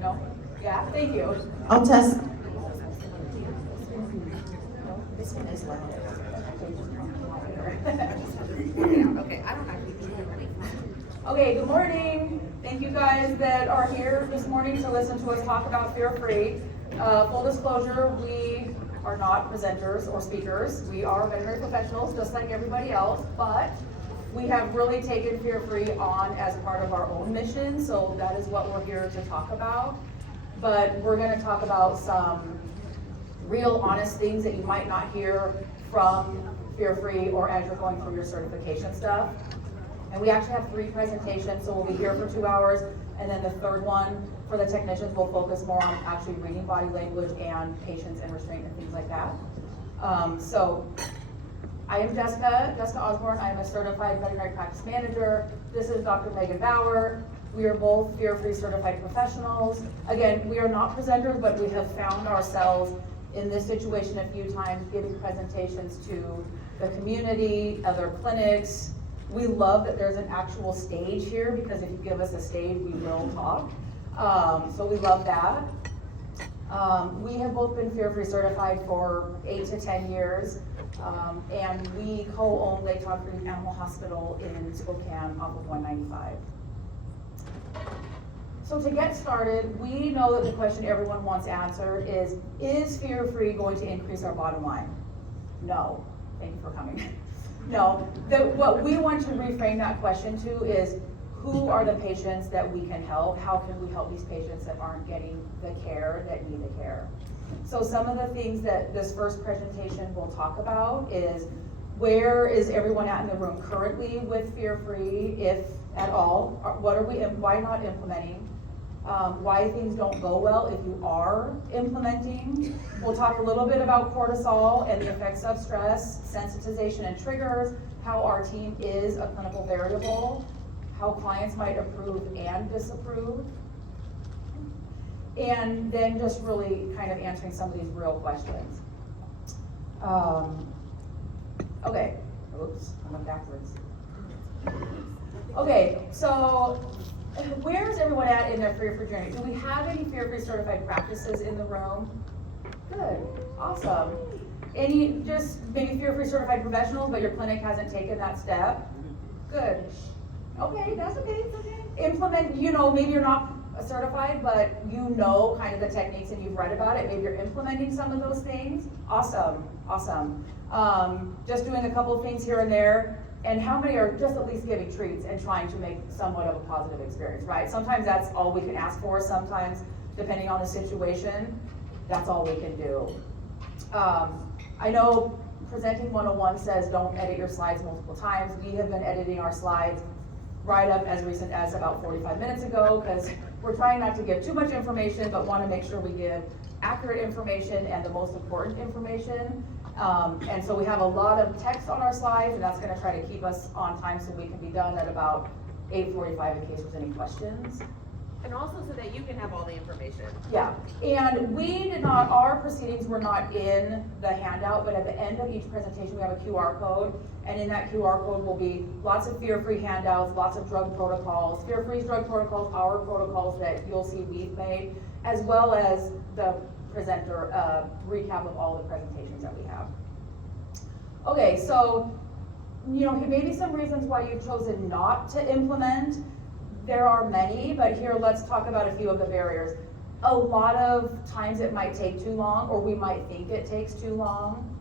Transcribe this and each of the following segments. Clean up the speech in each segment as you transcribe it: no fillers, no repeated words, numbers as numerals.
No? Yeah, thank you. I'll test. This one is loud. Okay, I don't actually. Okay, good morning. Thank you guys that are here this morning to listen to us talk about fear-free. Full disclosure, we are not presenters or speakers. We are veterinary professionals just like everybody else, but we have really taken fear-free on as part of our own mission, so that is what we're here to talk about. But we're going to talk about some real honest things that you might not hear from fear-free or as you're going through your certification stuff. And we actually have 3 presentations, so we'll be here for 2 hours, and then the third one for the technicians will focus more on actually reading body language and patience and restraint and things like that. So I am Jessica Osborne. I am a certified veterinary practice manager. This is Dr. Megan Bauer. We are both fear-free certified professionals. Again, we are not presenters, but we have found ourselves in this situation a few times giving presentations to the community, other clinics. We love that there's an actual stage here because if you give us a stage, we will talk. So we love that. We have both been fear-free certified for 8 to 10 years. And we co-own Latah Creek Animal Hospital in Spokane off of 195. So to get started, we know that the question everyone wants answered is fear-free going to increase our bottom line? No. Thank you for coming. No. What we want to reframe that question to is, who are the patients that we can help? How can we help these patients that aren't getting the care, that need the care? So some of the things that this first presentation will talk about is, where is everyone at in the room currently with fear-free, if at all? Why not implementing? Why things don't go well if you are implementing. We'll talk a little bit about cortisol and the effects of stress, sensitization and triggers, how our team is a clinical variable, how clients might approve and disapprove, and then just really kind of answering some of these real questions. Okay, oops, I went backwards. Okay, so where's everyone at in their fear-free journey? Do we have any fear-free certified practices in the room? Good, awesome. Any just maybe fear-free certified professionals, but your clinic hasn't taken that step? Good. Okay, that's okay, it's okay. Implement, maybe you're not certified, but you know kind of the techniques and you've read about it. Maybe you're implementing some of those things. Awesome, awesome. Just doing a couple of things here and there. And how many are just at least giving treats and trying to make somewhat of a positive experience, right? Sometimes that's all we can ask for. Sometimes, depending on the situation, that's all we can do. I know Presenting 101 says don't edit your slides multiple times. We have been editing our slides right up as recent as about 45 minutes ago because we're trying not to give too much information, but want to make sure we give accurate information and the most important information. And so we have a lot of text on our slides, and that's going to try to keep us on time so we can be done at about 8:45 in case there's any questions. And also so that you can have all the information. Yeah, and our proceedings were not in the handout, but at the end of each presentation we have a QR code, and in that QR code will be lots of fear-free handouts, lots of drug protocols, fear-free drug protocols, our protocols that you'll see we've made, as well as the presenter recap of all the presentations that we have. Okay, so maybe some reasons why you've chosen not to implement. There are many, but here let's talk about a few of the barriers. A lot of times it might take too long, or we might think it takes too long.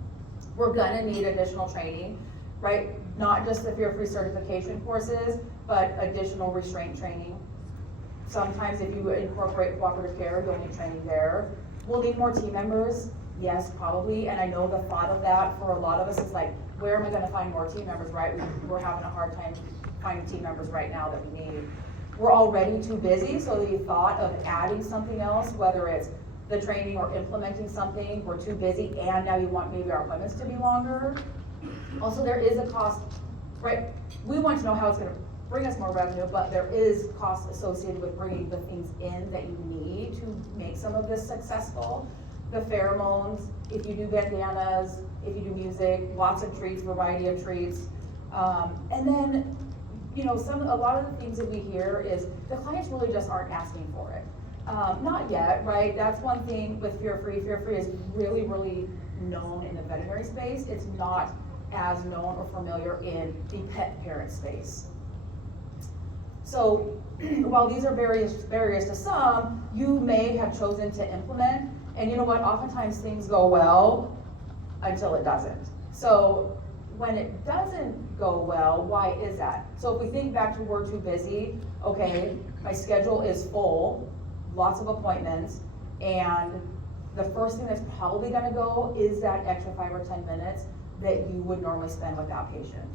We're gonna need additional training, right? Not just the fear-free certification courses, but additional restraint training. Sometimes if you incorporate cooperative care, you'll need training there. We'll need more team members, yes, probably, and I know the thought of that for a lot of us is like, where am I gonna find more team members, right? We're having a hard time finding team members right now that we need. We're already too busy, so the thought of adding something else, whether it's the training or implementing something, we're too busy, and now you want maybe our appointments to be longer. Also, there is a cost, right? We want to know how it's gonna bring us more revenue, but there is cost associated with bringing the things in that you need to make some of this successful. The pheromones, if you do bandanas, if you do music, lots of treats, variety of treats. And then, a lot of the things that we hear is the clients really just aren't asking for it. Not yet, right? That's one thing with fear-free. Fear-free is really, really known in the veterinary space. It's not as known or familiar in the pet parent space. So while these are barriers to some, you may have chosen to implement, and you know what, oftentimes things go well until it doesn't. So when it doesn't go well, why is that? So if we think back to we're too busy, okay, my schedule is full, lots of appointments, and the first thing that's probably gonna go is that extra 5 or 10 minutes that you would normally spend with that patient.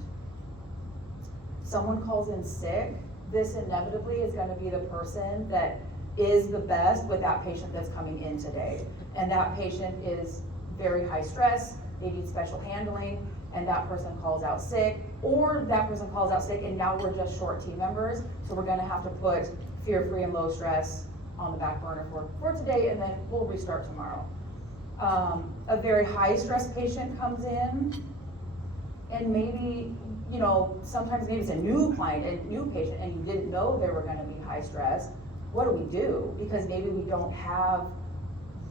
Someone calls in sick, this inevitably is gonna be the person that is the best with that patient that's coming in today. And that patient is very high stress, they need special handling, and that person calls out sick, or that person calls out sick and now we're just short team members, so we're gonna have to put fear-free and low stress on the back burner for today, and then we'll restart tomorrow. A very high stress patient comes in, and maybe, you know, sometimes maybe it's a new client, a new patient, and you didn't know they were gonna be high stress. What do we do? Because maybe we don't have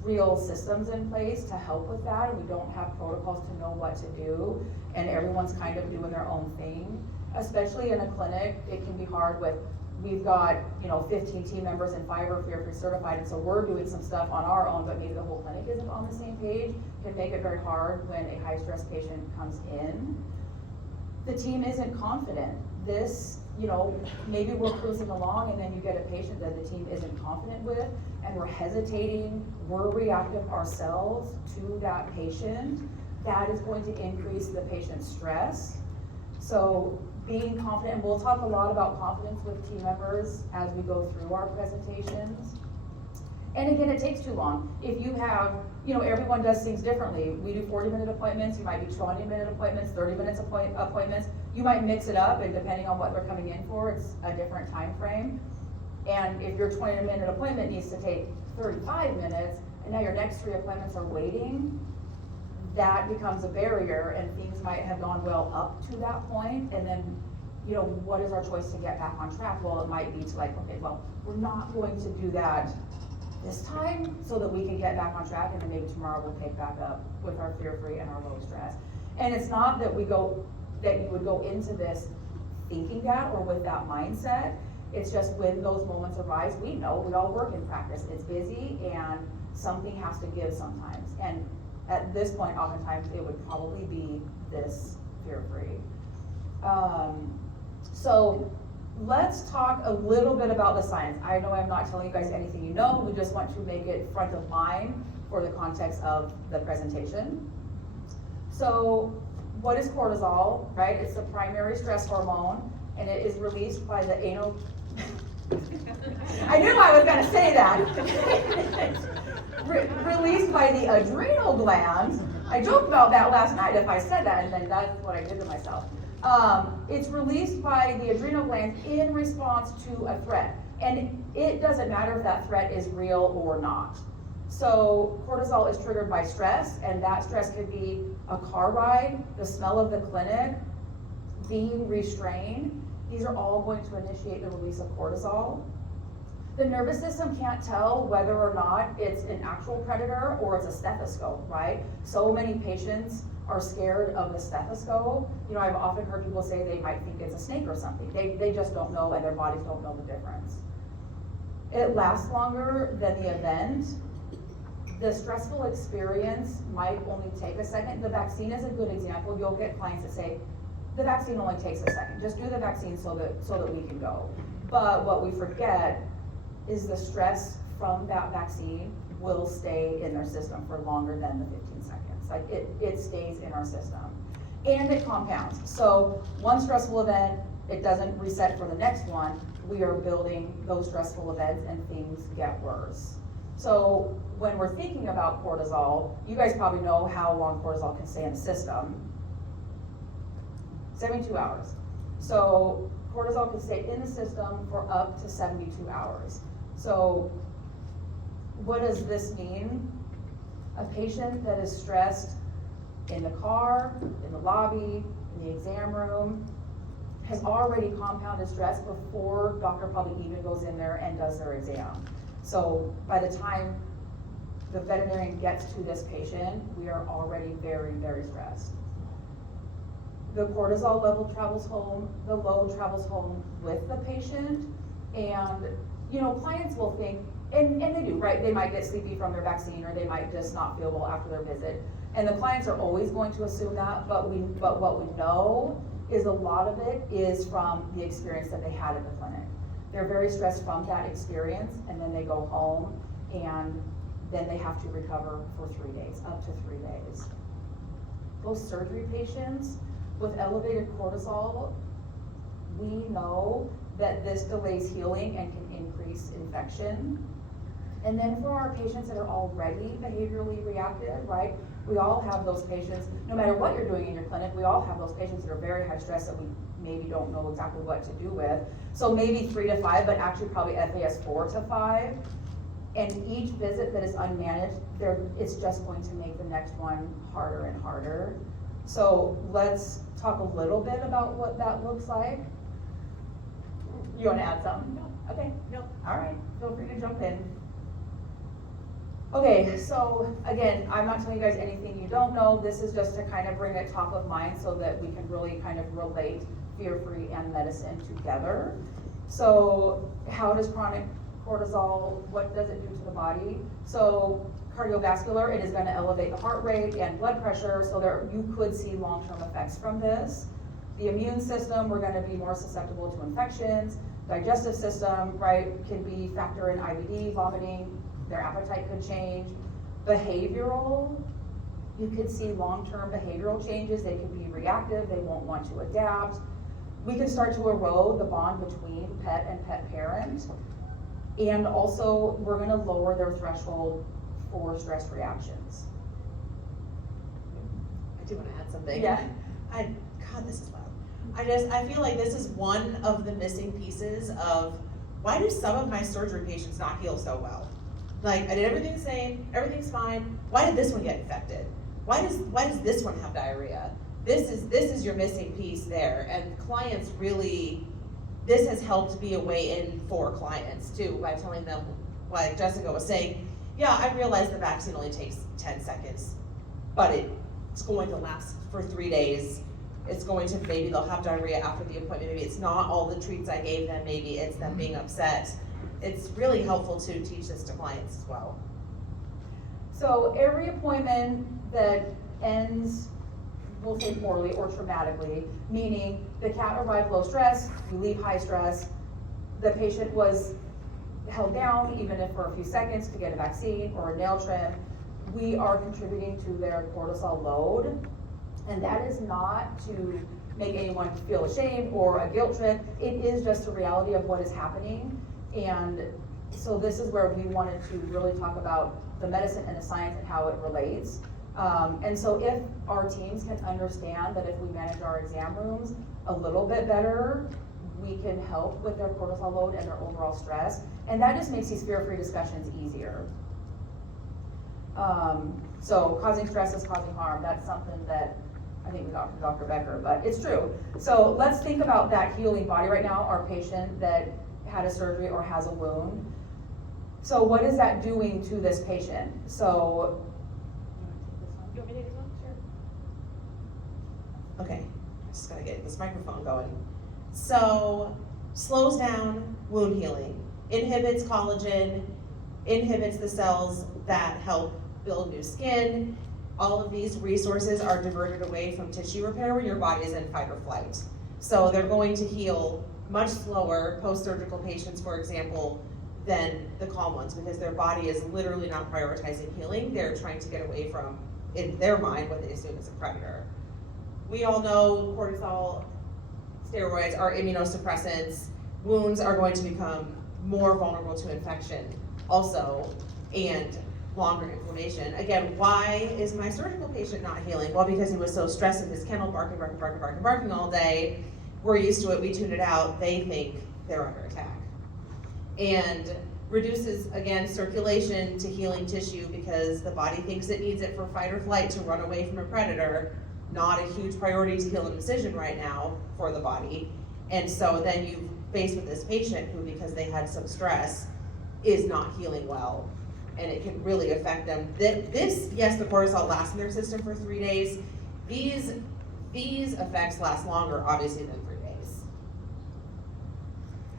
real systems in place to help with that, and we don't have protocols to know what to do, and everyone's kind of doing their own thing. Especially in a clinic, it can be hard with, we've got, you know, 15 team members and 5 are fear-free certified, and so we're doing some stuff on our own, but maybe the whole clinic isn't on the same page. Can make it very hard when a high-stress patient comes in. The team isn't confident. This, you know, maybe we're cruising along and then you get a patient that the team isn't confident with, and we're hesitating, we're reactive ourselves to that patient. That is going to increase the patient's stress. So being confident, and we'll talk a lot about confidence with team members as we go through our presentations. And again, it takes too long. If you have, you know, everyone does things differently. We do 40-minute appointments, you might be 20-minute appointments, 30-minute appointments. You might mix it up, and depending on what they're coming in for, it's a different time frame. And if your 20-minute appointment needs to take 35 minutes, and now your next 3 appointments are waiting, that becomes a barrier, and things might have gone well up to that point, and then, you know, what is our choice to get back on track? Well, it might be to like, okay, well, we're not going to do that this time so that we can get back on track, and then maybe tomorrow we'll pick back up with our fear-free and our low stress. And it's not that you would go into this thinking that or with that mindset. It's just when those moments arise, we know we all work in practice. It's busy and something has to give sometimes. And at this point, oftentimes it would probably be this fear-free. So let's talk a little bit about the science. I know I'm not telling you guys anything you know, we just want to make it front of mind for the context of the presentation. So what is cortisol, right? It's the primary stress hormone, and it is released by the anal... I knew I was gonna say that. Released by the adrenal glands. I joked about that last night if I said that, and then that's what I did to myself. It's released by the adrenal glands in response to a threat. And it doesn't matter if that threat is real or not. So cortisol is triggered by stress, and that stress could be a car ride, the smell of the clinic, being restrained. These are all going to initiate the release of cortisol. The nervous system can't tell whether or not it's an actual predator or it's a stethoscope, right? So many patients are scared of the stethoscope. You know, I've often heard people say they might think it's a snake or something. They just don't know, and their bodies don't know the difference. It lasts longer than the event. The stressful experience might only take a second. The vaccine is a good example. You'll get clients that say, the vaccine only takes a second. Just do the vaccine so that we can go. But what we forget is the stress from that vaccine will stay in their system for longer than the 15 seconds. Like it stays in our system. And it compounds. So one stressful event, it doesn't reset for the next one. We are building those stressful events and things get worse. So when we're thinking about cortisol, you guys probably know how long cortisol can stay in the system. 72 hours. So cortisol can stay in the system for up to 72 hours. So what does this mean? A patient that is stressed in the car, in the lobby, in the exam room, has already compounded stress before doctor probably even goes in there and does their exam. So by the time the veterinarian gets to this patient, we are already very, very stressed. The cortisol level travels home, the load travels home with the patient, and, you know, clients will think, and they do, right? They might get sleepy from their vaccine, or they might just not feel well after their visit. And the clients are always going to assume that, but what we know is a lot of it is from the experience that they had at the clinic. They're very stressed from that experience, and then they go home, and then they have to recover for 3 days, up to 3 days. Post-surgery patients with elevated cortisol, we know that this delays healing and can increase infection. And then for our patients that are already behaviorally reactive, right? We all have those patients, no matter what you're doing in your clinic, we all have those patients that are very high stress that we maybe don't know exactly what to do with. So maybe 3 to 5, but actually probably FAS 4 to 5. And each visit that is unmanaged, it's just going to make the next one harder and harder. So let's talk a little bit about what that looks like. You want to add something? No. Okay. No. All right, feel free to jump in. Okay, so again, I'm not telling you guys anything you don't know. This is just to kind of bring it top of mind so that we can really kind of relate fear-free and medicine together. So how does chronic cortisol, what does it do to the body? So cardiovascular, it is going to elevate the heart rate and blood pressure, so you could see long-term effects from this. The immune system, we're going to be more susceptible to infections. Digestive system, right, can be factor in IBD, vomiting, their appetite could change. Behavioral, you could see long-term behavioral changes. They could be reactive, they won't want to adapt. We can start to erode the bond between pet and pet parent. And also, we're going to lower their threshold for stress reactions. I do want to add something. Yeah. God, this is loud. I feel like this is one of the missing pieces of why do some of my surgery patients not heal so well? Like, I did everything the same, everything's fine. Why did this one get infected? Why does this one have diarrhea? This is your missing piece there. And clients really, this has helped be a way in for clients too, by telling them, like Jessica was saying, yeah, I realize the vaccine only takes 10 seconds, but it's going to last for 3 days. It's going to, maybe they'll have diarrhea after the appointment. Maybe it's not all the treats I gave them. Maybe it's them being upset. It's really helpful to teach this to clients as well. So every appointment that ends, we'll say poorly or traumatically, meaning the cat arrived low stress, we leave high stress, the patient was held down even if for a few seconds to get a vaccine or a nail trim, we are contributing to their cortisol load. And that is not to make anyone feel ashamed or a guilt trip. It is just a reality of what is happening. And so this is where we wanted to really talk about the medicine and the science and how it relates. And so if our teams can understand that if we manage our exam rooms a little bit better, we can help with their cortisol load and their overall stress. And that just makes these fear-free discussions easier. So causing stress is causing harm. That's something that I think we talked to Dr. Becker, but it's true. So let's think about that healing body right now, our patient that had a surgery or has a wound. So what is that doing to this patient? So, You want me to take this one? Sure. Okay, I just gotta get this microphone going. So, slows down wound healing, inhibits collagen, inhibits the cells that help build new skin. All of these resources are diverted away from tissue repair when your body is in fight or flight. So they're going to heal much slower, post-surgical patients, for example, than the calm ones, because their body is literally not prioritizing healing. They're trying to get away from, in their mind, what they assume is a predator. We all know cortisol, steroids are immunosuppressants. Wounds are going to become more vulnerable to infection also, and longer inflammation. Again, why is my surgical patient not healing? Well, because he was so stressed in his kennel, barking all day. We're used to it, we tune it out, they think they're under attack. And reduces, again, circulation to healing tissue because the body thinks it needs it for fight or flight to run away from a predator. Not a huge priority to heal an incision right now for the body. And so then you face with this patient who, because they had some stress, is not healing well, and it can really affect them. This, yes, the cortisol lasts in their system for 3 days. These effects last longer, obviously, than 3 days.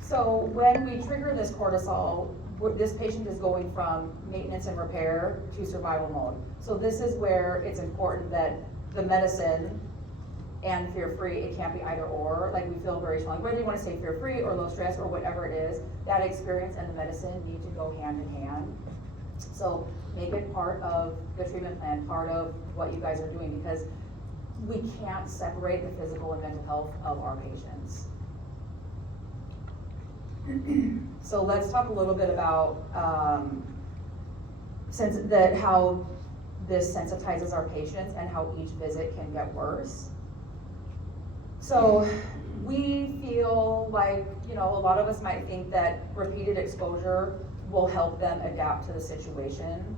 So when we trigger this cortisol, this patient is going from maintenance and repair to survival mode. So this is where it's important that the medicine and fear-free, it can't be either or, like we feel very strongly, whether you want to say fear-free or low stress or whatever it is, that experience and the medicine need to go hand in hand. So make it part of the treatment plan, part of what you guys are doing, because we can't separate the physical and mental health of our patients. So let's talk a little bit about how this sensitizes our patients and how each visit can get worse. So we feel like, a lot of us might think that repeated exposure will help them adapt to the situation,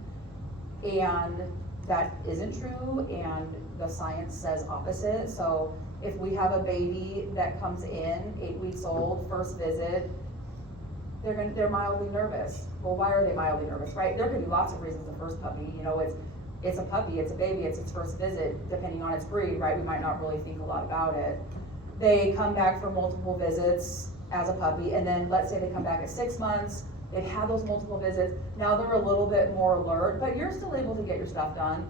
and that isn't true, and the science says opposite. So if we have a baby that comes in 8 weeks old, first visit, they're mildly nervous. Well, why are they mildly nervous, right? There could be lots of reasons. The first puppy, it's a puppy, it's a baby, it's its first visit, depending on its breed, right? We might not really think a lot about it. They come back for multiple visits as a puppy, and then let's say they come back at 6 months, they've had those multiple visits, now they're a little bit more alert, but you're still able to get your stuff done.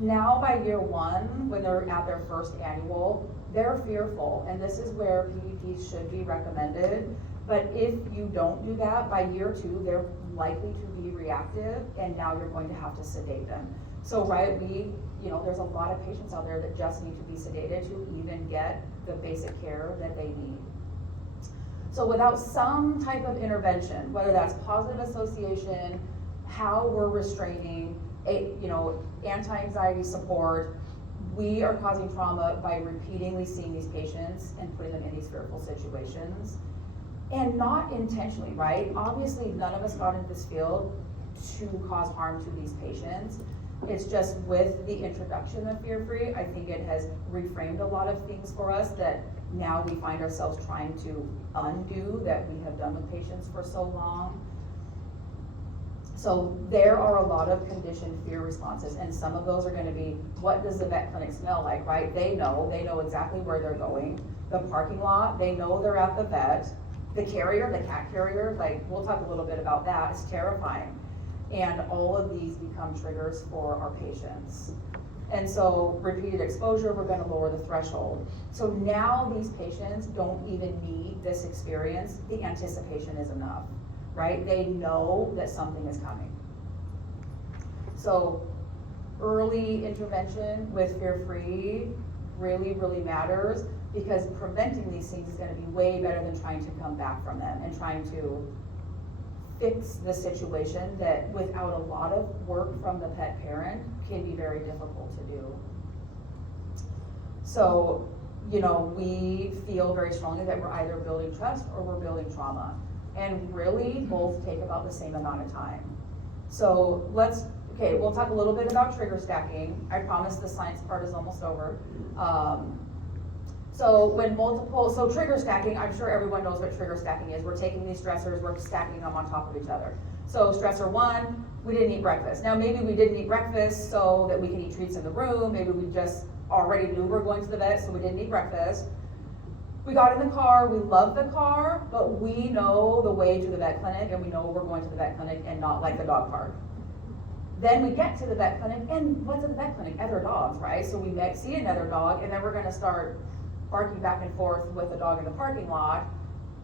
Now by year 1, when they're at their first annual, they're fearful, and this is where PDPs should be recommended. But if you don't do that, by year 2, they're likely to be reactive, and now you're going to have to sedate them. So, right, there's a lot of patients out there that just need to be sedated to even get the basic care that they need. So without some type of intervention, whether that's positive association, how we're restraining, anti-anxiety support, we are causing trauma by repeatedly seeing these patients and putting them in these fearful situations. And not intentionally, right? Obviously, none of us got into this field to cause harm to these patients. It's just with the introduction of fear-free, I think it has reframed a lot of things for us that now we find ourselves trying to undo that we have done with patients for so long. So there are a lot of conditioned fear responses, and some of those are going to be, what does the vet clinic smell like, right? They know exactly where they're going. The parking lot, they know they're at the vet. The carrier, the cat carrier, we'll talk a little bit about that, it's terrifying. And all of these become triggers for our patients. And so repeated exposure, we're gonna lower the threshold. So now these patients don't even need this experience, the anticipation is enough, right? They know that something is coming. So early intervention with fear-free really, really matters, because preventing these things is gonna be way better than trying to come back from them and trying to fix the situation that without a lot of work from the pet parent can be very difficult to do. So, we feel very strongly that we're either building trust or we're building trauma. And really both take about the same amount of time. So we'll talk a little bit about trigger stacking. I promise the science part is almost over. So trigger stacking, I'm sure everyone knows what trigger stacking is. We're taking these stressors, we're stacking them on top of each other. So stressor 1, we didn't eat breakfast. Now maybe we didn't eat breakfast so that we can eat treats in the room. Maybe we just already knew we were going to the vet, so we didn't eat breakfast. We got in the car, we love the car, but we know the way to the vet clinic, and we know we're going to the vet clinic and not like the dog park. Then we get to the vet clinic, and what's at the vet clinic? Other dogs, right? So we may see another dog, and then we're gonna start barking back and forth with the dog in the parking lot.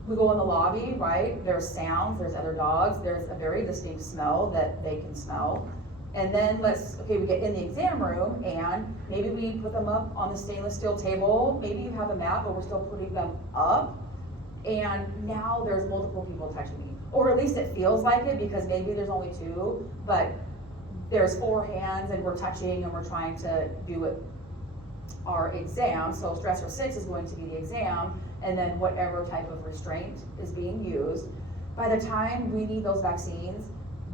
We go in the lobby, right? There's sounds, there's other dogs, there's a very distinct smell that they can smell. And then we get in the exam room, and maybe we put them up on the stainless steel table. Maybe you have a mat, but we're still putting them up. And now there's multiple people touching me. Or at least it feels like it, because maybe there's only 2, but there's 4 hands and we're touching and we're trying to do it. Our exam, so stressor 6 is going to be the exam, and then whatever type of restraint is being used. By the time we need those vaccines,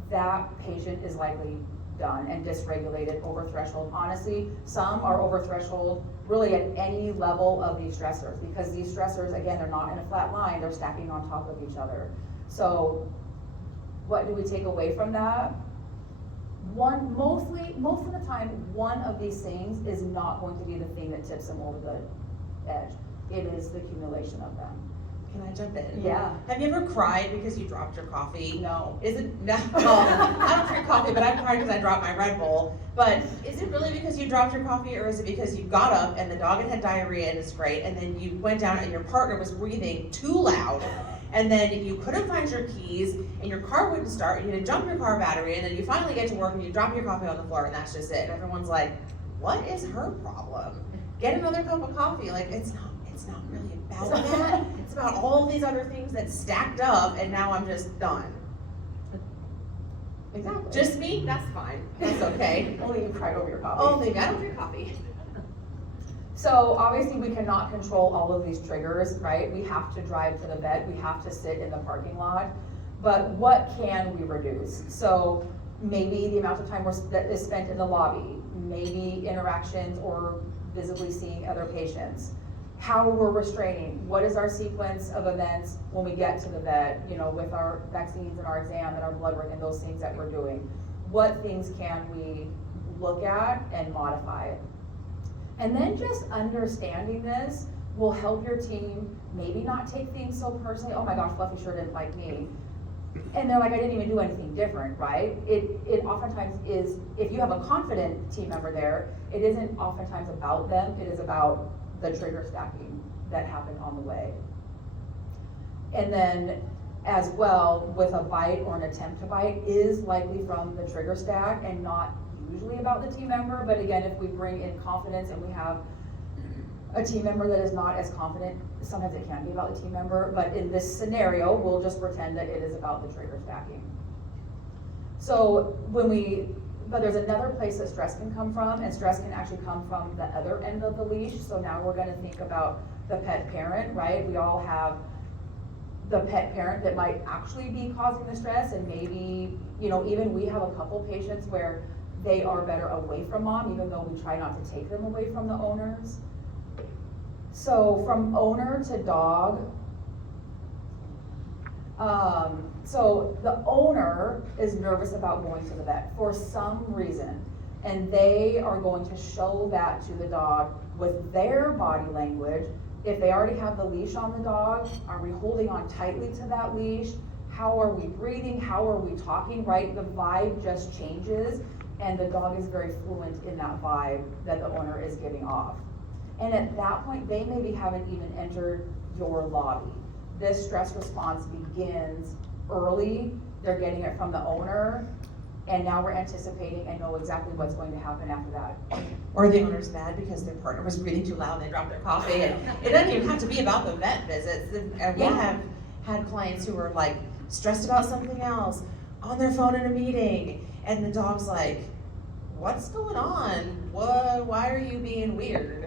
that patient is likely done and dysregulated, over threshold. Honestly, some are over threshold really at any level of these stressors, because these stressors, again, they're not in a flat line, they're stacking on top of each other. So What do we take away from that? Most of the time, one of these things is not going to be the thing that tips them over the edge. It is the accumulation of them. Can I jump in? Yeah. Have you ever cried because you dropped your coffee? No. Is it, no, well, I don't drink coffee, but I cried because I dropped my Red Bull. But is it really because you dropped your coffee, or is it because you got up and the dog had diarrhea and it's great, and then you went down and your partner was breathing too loud, and then you couldn't find your keys, and your car wouldn't start, and you had to jump your car battery, and then you finally get to work and you drop your coffee on the floor, and that's just it. And everyone's like, what is her problem? Get another cup of coffee. Like, it's not really about that. It's about all these other things that stacked up, and now I'm just done. Exactly. Just me? That's fine. That's okay. Only you cried over your coffee. Only me. I don't drink coffee. So obviously we cannot control all of these triggers, right? We have to drive to the vet, we have to sit in the parking lot, but what can we reduce? So maybe the amount of time that is spent in the lobby, maybe interactions or visibly seeing other patients, how we're restraining, what is our sequence of events when we get to the vet, you know, with our vaccines and our exam and our blood work and those things that we're doing. What things can we look at and modify? And then just understanding this will help your team maybe not take things so personally. Oh my gosh, Fluffy sure didn't like me. And they're like, I didn't even do anything different, right? It oftentimes is, if you have a confident team member there, it isn't oftentimes about them, it is about the trigger stacking that happened on the way. And then as well, with a bite or an attempt to bite is likely from the trigger stack and not usually about the team member, but again, if we bring in confidence and we have a team member that is not as confident, sometimes it can be about the team member, but in this scenario, we'll just pretend that it is about the trigger stacking. So but there's another place that stress can come from, and stress can actually come from the other end of the leash. So now we're gonna think about the pet parent, right? We all have the pet parent that might actually be causing the stress, and maybe, you know, even we have a couple patients where they are better away from mom, even though we try not to take them away from the owners. So from owner to dog, so the owner is nervous about going to the vet for some reason, and they are going to show that to the dog with their body language. If they already have the leash on the dog, are we holding on tightly to that leash? How are we breathing? How are we talking, right? The vibe just changes, and the dog is very fluent in that vibe that the owner is giving off. And at that point, they maybe haven't even entered your lobby. This stress response begins early, they're getting it from the owner, and now we're anticipating and know exactly what's going to happen after that. Or the owner's mad because their partner was breathing too loud and they dropped their coffee. And it doesn't even have to be about the vet visits. And we have had clients who were like stressed about something else, on their phone in a meeting, and the dog's like, what's going on? Why are you being weird?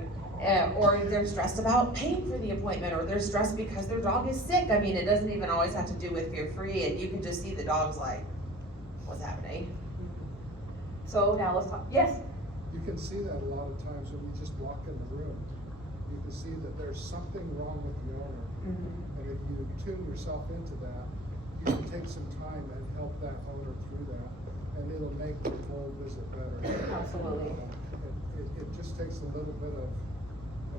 Or they're stressed about paying for the appointment, or they're stressed because their dog is sick. I mean, it doesn't even always have to do with fear-free, and you can just see the dog's like, what's happening? So now let's talk, yes? You can see that a lot of times when you just walk in the room. You can see that there's something wrong with the owner. And if you tune yourself into that, you can take some time and help that owner through that, and it'll make the whole visit better. Absolutely. It just takes a little bit of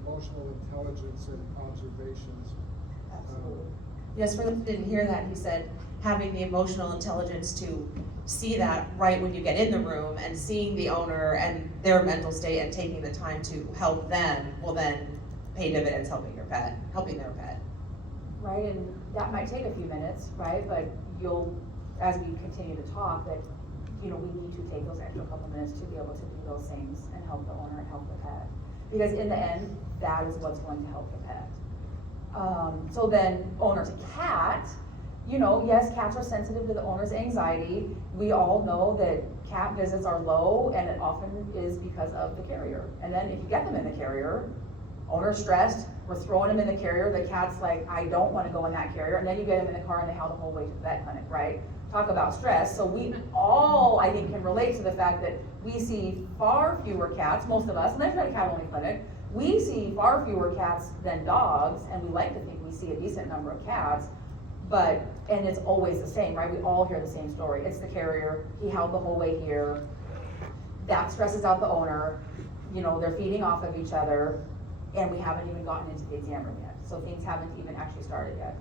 emotional intelligence and observations. Absolutely. Yes, for those who didn't hear that, he said having the emotional intelligence to see that right when you get in the room, and seeing the owner and their mental state and taking the time to help them will then pay dividends helping their pet. Right, and that might take a few minutes, right? But as we continue to talk, that, you know, we need to take those extra couple minutes to be able to do those things and help the owner and help the pet. Because in the end, that is what's going to help the pet. So then owner to cat, you know, yes, cats are sensitive to the owner's anxiety. We all know that cat visits are low, and it often is because of the carrier. And then if you get them in the carrier, owner's stressed, we're throwing them in the carrier, the cat's like, I don't want to go in that carrier, and then you get them in the car and they howl the whole way to the vet clinic, right? Talk about stress. So we all, I think, can relate to the fact that we see far fewer cats, most of us, and that's not a cat-only clinic, we see far fewer cats than dogs, and we like to think we see a decent number of cats, And it's always the same, right? We all hear the same story. It's the carrier, he howled the whole way here. That stresses out the owner, you know, they're feeding off of each other, and we haven't even gotten into the exam room yet. So things haven't even actually started yet.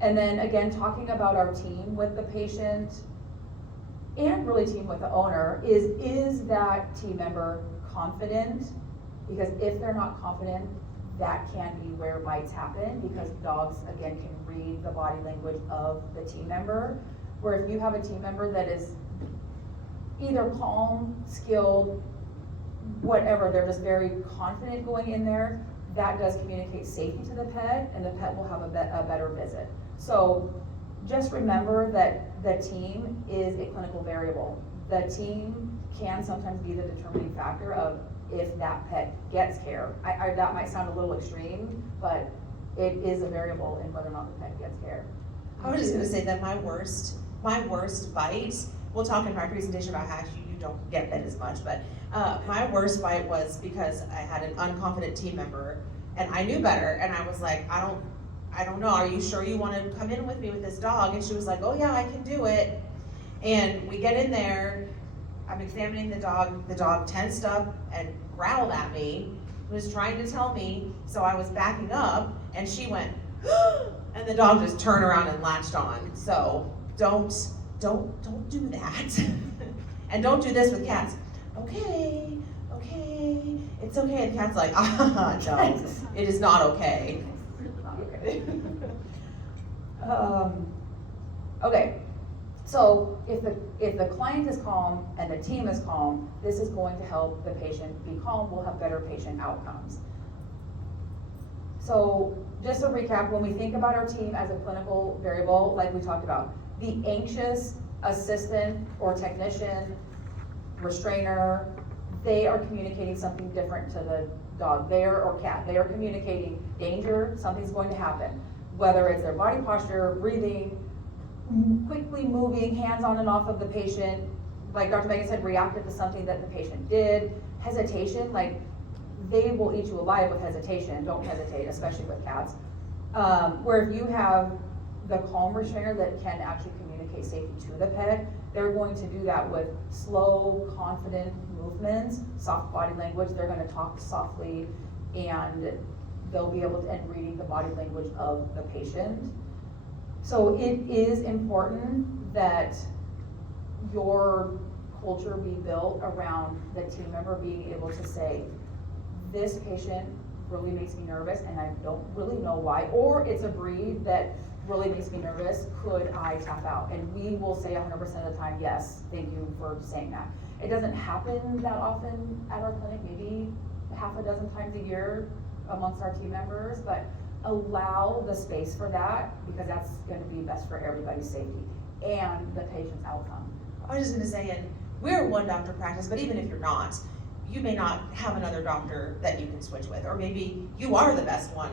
And then again, talking about our team with the patient and really team with the owner is that team member confident? Because if they're not confident, that can be where bites happen, because dogs, again, can read the body language of the team member. Where if you have a team member that is either calm, skilled, whatever, they're just very confident going in there, that does communicate safety to the pet, and the pet will have a better visit. So just remember that the team is a clinical variable. The team can sometimes be the determining factor of if that pet gets care. That might sound a little extreme, but it is a variable in whether or not the pet gets care. I was just gonna say that my worst bite, we'll talk in my presentation about how you don't get that as much, but my worst bite was because I had an unconfident team member, and I knew better, and I was like, I don't know, are you sure you wanna come in with me with this dog? And she was like, oh yeah, I can do it. And we get in there, I'm examining the dog tensed up and growled at me, was trying to tell me, so I was backing up, and she went, and the dog just turned around and latched on. So don't do that. And don't do this with cats. Okay, it's okay. And the cat's like, no, it is not okay. Okay, so if the client is calm and the team is calm, this is going to help the patient be calm. We'll have better patient outcomes. So just to recap, when we think about our team as a clinical variable, like we talked about, the anxious assistant or technician, restrainer, they are communicating something different to the dog or cat. They are communicating danger, something's going to happen. Whether it's their body posture, breathing, quickly moving, hands on and off of the patient, like Dr. Megan said, reactive to something that the patient did, hesitation, like they will eat you alive with hesitation. Don't hesitate, especially with cats. Where if you have the calm restrainer that can actually communicate safety to the pet, they're going to do that with slow, confident movements, soft body language. They're going to talk softly, and they'll be able to, and reading the body language of the patient. So it is important that your culture be built around the team member being able to say, this patient really makes me nervous and I don't really know why, or it's a breed that really makes me nervous, could I tap out? And we will say 100% of the time, yes, thank you for saying that. It doesn't happen that often at our clinic, maybe half a dozen times a year amongst our team members, but allow the space for that, because that's gonna be best for everybody's safety and the patient's outcome. I was just gonna say, and we're a one doctor practice, but even if you're not, you may not have another doctor that you can switch with, or maybe you are the best one.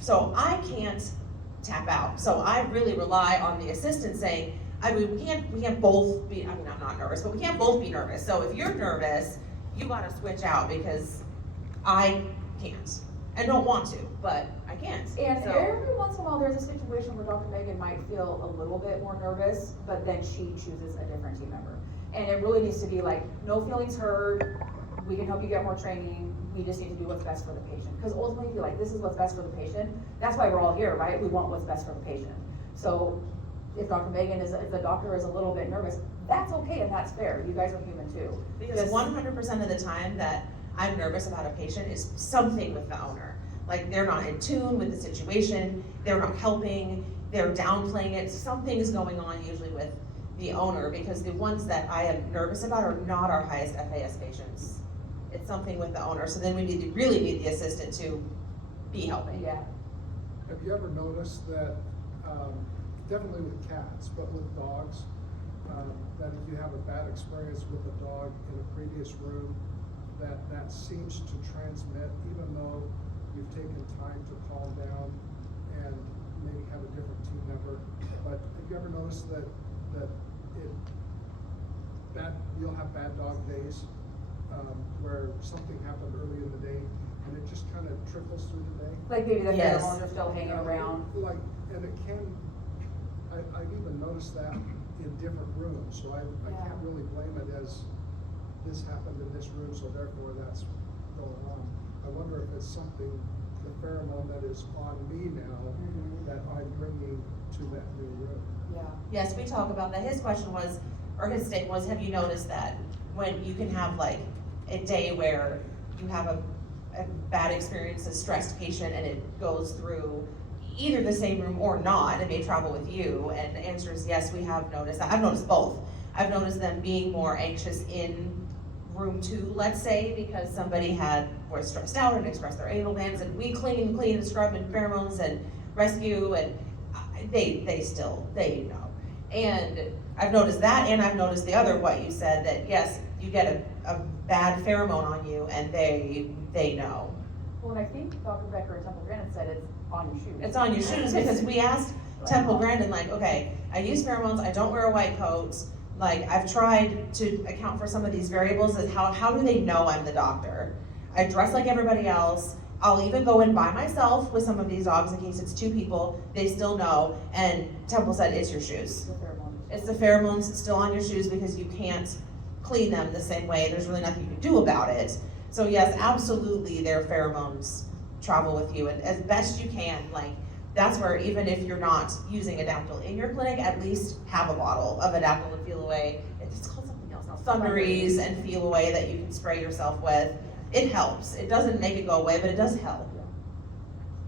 So I can't tap out. So I really rely on the assistant saying, we can't both be, I'm not nervous, but we can't both be nervous. So if you're nervous, you gotta switch out, because I can't and don't want to, but I can't. And so, every once in a while, there's a situation where Dr. Megan might feel a little bit more nervous, but then she chooses a different team member. And it really needs to be like, no feelings hurt, we can help you get more training, we just need to do what's best for the patient. Because ultimately, if you're like, this is what's best for the patient, that's why we're all here, right? We want what's best for the patient. So if Dr. Megan if the doctor is a little bit nervous, that's okay and that's fair. You guys are human too. because 100% of the time that I'm nervous about a patient is something with the owner. Like they're not in tune with the situation, they're not helping, they're downplaying it. Something is going on usually with the owner, because the ones that I am nervous about are not our highest FAS patients. It's something with the owner. So then we really need the assistant to be helping. Yeah. Have you ever noticed that, definitely with cats, but with dogs, that if you have a bad experience with a dog in a previous room, that seems to transmit, even though you've taken time to calm down and maybe have a different team member. But have you ever noticed that you'll have bad dog days where something happened early in the day and it just kind of trickles through the day? Like maybe the Yes. pheromones are still hanging around. Like, and it can I've even noticed that in different rooms, so I can't really blame it as this happened in this room, so therefore that's going on. I wonder if it's something, the pheromone that is on me now, that I'm bringing to that new room. Yeah. Yes, we talk about that. His question was, or his statement was, have you noticed that when you can have like a day where you have a bad experience, a stressed patient, and it goes through either the same room or not, it may travel with you, and the answer is yes, we have noticed that. I've noticed both. I've noticed them being more anxious in room 2, let's say, because somebody was stressed out and expressed their anal glands, and we clean and scrub and pheromones and rescue, and they know. And I've noticed that, and I've noticed the other, what you said, that yes, you get a bad pheromone on you, and they know. Well, and I think Dr. Becker at Temple Grandin said it's on your shoes. It's on your shoes, because we asked Temple Grandin, like, okay, I use pheromones, I don't wear a white coat, like, I've tried to account for some of these variables, and how do they know I'm the doctor? I dress like everybody else, I'll even go in by myself with some of these dogs in case it's 2 people, they still know, and Temple said, it's your shoes. The pheromones. It's the pheromones still on your shoes because you can't clean them the same way, there's really nothing you can do about it. So yes, absolutely, their pheromones travel with you, and as best you can, like, that's where even if you're not using Adaptil in your clinic, at least have a bottle of Adaptil and Feel Away. It's called something else now, Thunderies and Feel Away that you can spray yourself with. It helps. It doesn't make it go away, but it does help.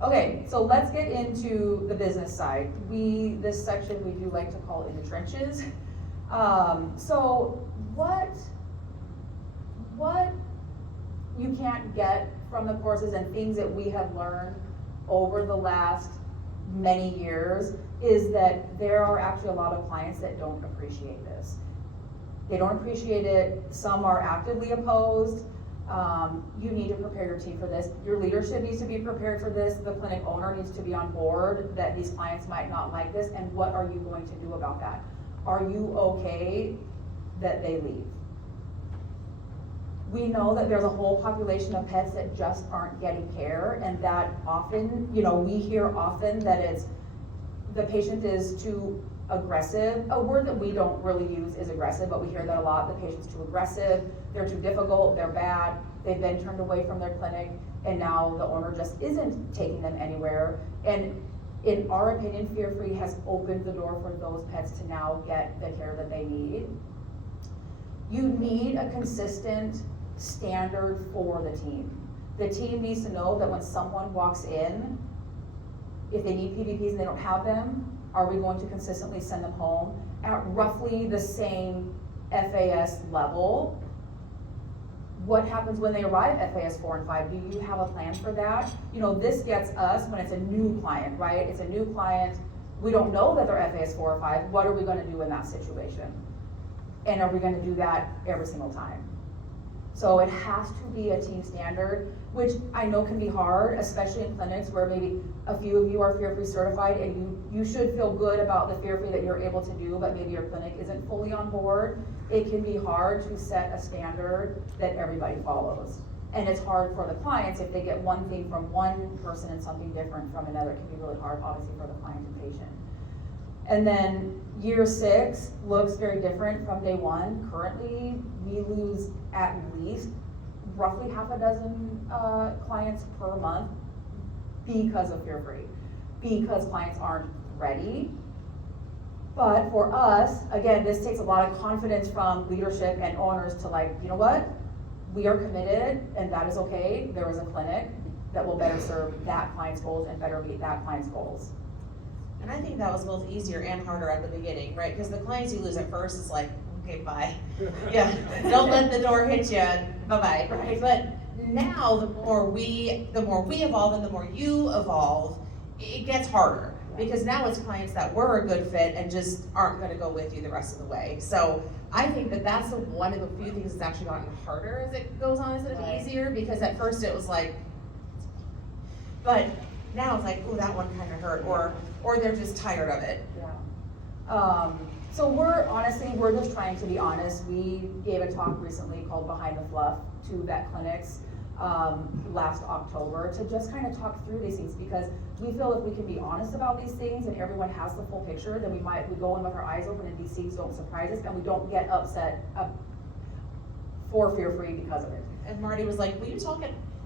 Okay, so let's get into the business side. This section we do like to call in the trenches. So what you can't get from the courses and things that we have learned over the last many years is that there are actually a lot of clients that don't appreciate this. They don't appreciate it. Some are actively opposed. You need to prepare your team for this. Your leadership needs to be prepared for this. The clinic owner needs to be on board that these clients might not like this, and what are you going to do about that? Are you okay that they leave? We know that there's a whole population of pets that just aren't getting care, and that often, we hear often that it's the patient is too aggressive. A word that we don't really use is aggressive, but we hear that a lot. The patient's too aggressive, they're too difficult, they're bad, they've been turned away from their clinic, and now the owner just isn't taking them anywhere. And in our opinion, Fear Free has opened the door for those pets to now get the care that they need. You need a consistent standard for the team. The team needs to know that when someone walks in, if they need PVPs and they don't have them, are we going to consistently send them home at roughly the same FAS level? What happens when they arrive at FAS 4 and 5? Do you have a plan for that? This gets us when it's a new client, right? It's a new client. We don't know that they're FAS 4 or 5. What are we going to do in that situation? And are we going to do that every single time? So it has to be a team standard, which I know can be hard, especially in clinics where maybe a few of you are Fear Free certified, and you should feel good about the Fear Free that you're able to do, but maybe your clinic isn't fully on board. It can be hard to set a standard that everybody follows. And it's hard for the clients if they get one thing from one person and something different from another. It can be really hard, obviously, for the client and patient. And then year 6 looks very different from day 1. Currently, we lose at least roughly half a dozen clients per month because of Fear Free, because clients aren't ready. But for us, again, this takes a lot of confidence from leadership and owners to you know what? We are committed, and that is okay. There is a clinic that will better serve that client's goals and better meet that client's goals. And I think that was both easier and harder at the beginning, right? Because the clients you lose at first is like, okay, bye. Yeah, don't let the door hit you, bye-bye, right? But now, the more we evolve and the more you evolve, it gets harder. Because now it's clients that were a good fit and just aren't gonna go with you the rest of the way. So I think that that's one of the few things that's actually gotten harder as it goes on instead of easier, because at first it was like, but now it's like, oh, that one kind of hurt, or they're just tired of it. Yeah. So we're just trying to be honest. We gave a talk recently called Behind the Fluff to vet clinics. last October to just kind of talk through these things, because we feel if we can be honest about these things and everyone has the full picture, then we go in with our eyes open and these things don't surprise us and we don't get upset for fear-free because of it. And Marty was like, will you talk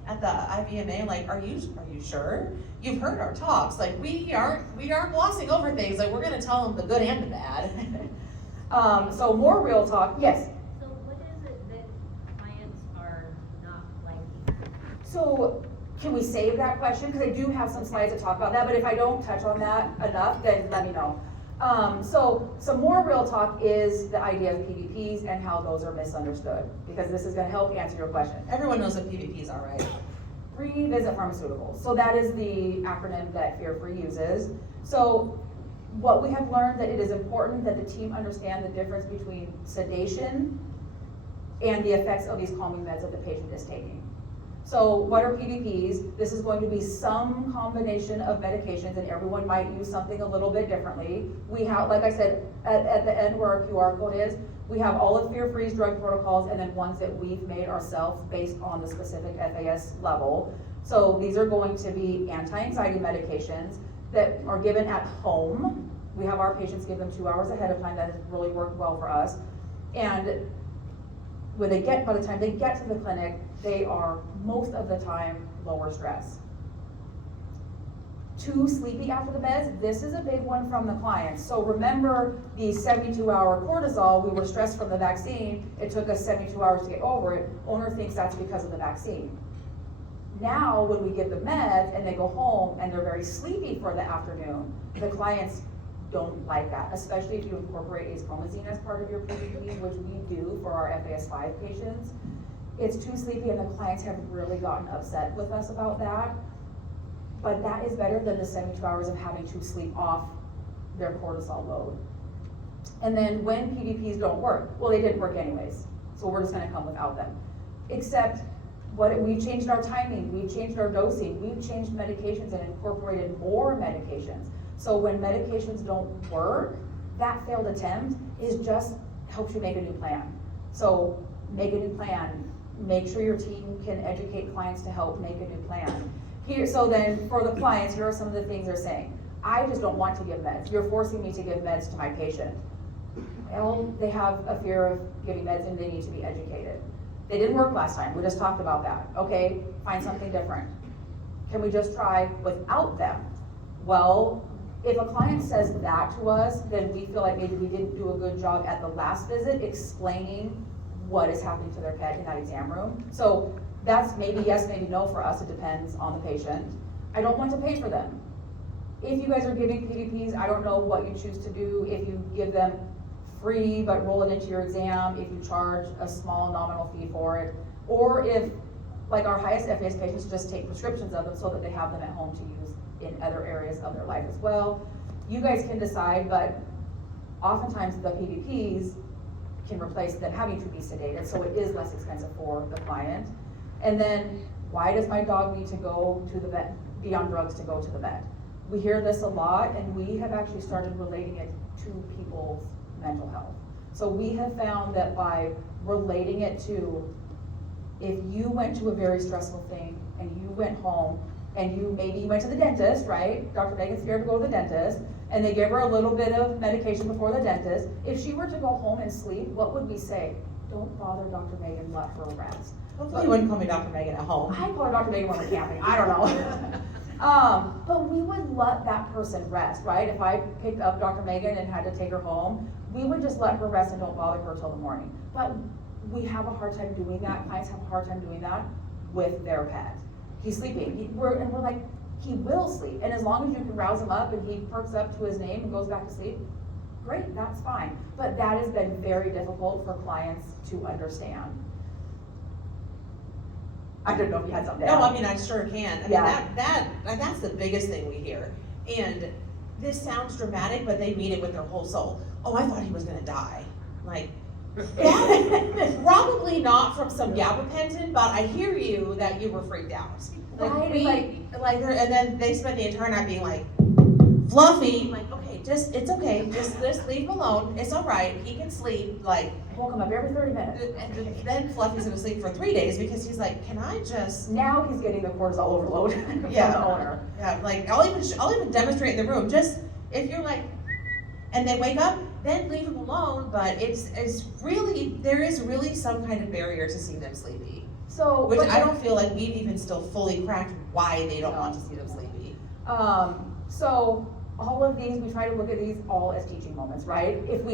at the IVMA, like, are you sure? You've heard our talks, like, we aren't glossing over things, like, we're gonna tell them the good and the bad. So more real talk, yes. So what is it that clients are not liking? So can we save that question? Because I do have some slides that talk about that, but if I don't touch on that enough, then let me know. So some more real talk is the idea of PVPs and how those are misunderstood, because this is gonna help answer your question. Everyone knows what PVPs are, right? Pre-visit pharmaceuticals. So that is the acronym that Fear Free uses. So what we have learned that it is important that the team understand the difference between sedation and the effects of these calming meds that the patient is taking. So what are PVPs? This is going to be some combination of medications, and everyone might use something a little bit differently. We have, like I said, at the end where our QR code is, we have all of Fear Free's drug protocols and then ones that we've made ourselves based on the specific FAS level. So these are going to be anti-anxiety medications that are given at home. We have our patients give them 2 hours ahead of time. That has really worked well for us. And by the time they get to the clinic, they are most of the time lower stress. Too sleepy after the meds, this is a big one from the clients. So remember the 72-hour cortisol, we were stressed from the vaccine, it took us 72 hours to get over it. Owner thinks that's because of the vaccine. Now, when we give the meds and they go home and they're very sleepy for the afternoon, the clients don't like that, especially if you incorporate aceclomazine as part of your PVP, which we do for our FAS5 patients. It's too sleepy and the clients have really gotten upset with us about that. But that is better than the 72 hours of having to sleep off their cortisol load. And then when PVPs don't work, well, they didn't work anyways, so we're just gonna come without them. Except we've changed our timing, we've changed our dosing, we've changed medications and incorporated more medications. So when medications don't work, that failed attempt is just helps you make a new plan. So make a new plan, make sure your team can educate clients to help make a new plan. So then for the clients, here are some of the things they're saying. I just don't want to give meds. You're forcing me to give meds to my patient. Well, they have a fear of giving meds and they need to be educated. They didn't work last time, we just talked about that. Okay, find something different. Can we just try without them? Well, if a client says that to us, then we feel like maybe we didn't do a good job at the last visit explaining what is happening to their pet in that exam room. So that's maybe yes, maybe no for us, it depends on the patient. I don't want to pay for them. If you guys are giving PVPs, I don't know what you choose to do. If you give them free but roll it into your exam, if you charge a small nominal fee for it, or if, like our highest FAS patients, just take prescriptions of them so that they have them at home to use in other areas of their life as well. You guys can decide, but oftentimes the PVPs can replace them having to be sedated, so it is less expensive for the client. And then, why does my dog need to go to the vet, be on drugs to go to the vet? We hear this a lot, and we have actually started relating it to people's mental health. So we have found that by relating it to, if you went to a very stressful thing and you went home and maybe you went to the dentist, right? Dr. Megan's scared to go to the dentist, and they give her a little bit of medication before the dentist. If she were to go home and sleep, what would we say? Don't bother Dr. Megan, let her rest. Hopefully you wouldn't call me Dr. Megan at home. I call her Dr. Megan when we're camping, I don't know. But we would let that person rest, right? If I picked up Dr. Megan and had to take her home, we would just let her rest and don't bother her till the morning. But we have a hard time doing that, clients have a hard time doing that with their pet. He's sleeping, we're like, he will sleep, and as long as you can rouse him up and he perks up to his name and goes back to sleep, great, that's fine. But that has been very difficult for clients to understand. I don't know if you had something to add. No, I mean, I sure can. I mean, Yeah. that's the biggest thing we hear. And this sounds dramatic, but they mean it with their whole soul. Oh, I thought he was gonna die. Like, probably not from some gabapentin, but I hear you that you were freaked out. Right, and then they spend the entire night being like, fluffy, like, okay, it's okay, just leave him alone, it's all right, he can sleep, like, woke him up every 30 minutes. And then Fluffy's gonna sleep for 3 days because he's like, can I just, Now he's getting the cortisol overload from Yeah. the owner. yeah, like, I'll even demonstrate in the room, just, if you're like, and they wake up, then leave them alone, but it's really, there is really some kind of barrier to seeing them sleepy. So, Which but- I don't feel like we've even still fully cracked why they don't want to see them sleepy. So all of these, we try to look at these all as teaching moments, right? If